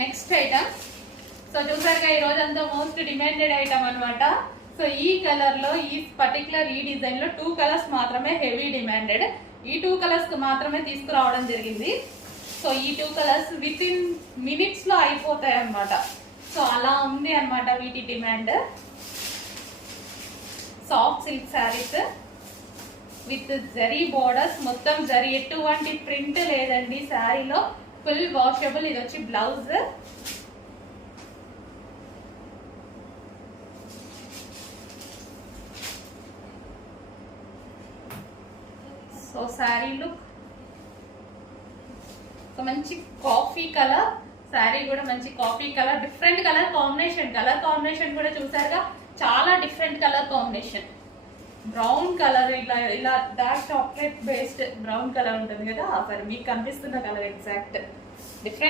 Next item. So చూసారుగా ఈ రోజంతా మోస్ట్ డిమాండెడ్ ఐటమ్ అనమాట. సో ఈ కలర్ లో ఈ పర్టికులర్ ఈ డిజైన్ లో 2 కలర్స్ మాత్రమే హెవీ డిమాండెడ్. ఈ 2 కలర్స్ మాత్రమే తీసుకురావడం జరిగింది. సో ఈ 2 కలర్స్ విత్ ఇన్ మినిట్స్ లో అయిపోతాయి అన్నమాట. సో అలా ఉంది అన్నమాట వీటి demand. Soft silk sarees with zari borders, మొత్తం జరీ, ఎటువంటి ప్రింట్ లేదండి శారీలో. Full washable. ఇది వచ్చి బ్లౌజ్. సో శారీ లుక్ మంచి కాఫీ కలర్. శారీ కూడా మంచి coffee colour, different colour combination కూడా చూసారుగా, చాలా different colour combination. Brown colour, ఇలా dark chocolate based brown colour ఉంటుంది కదా, సరే మీకు కనిపిస్తున్న కలర్ ఎగ్జాక్ట్ డిఫరెంట్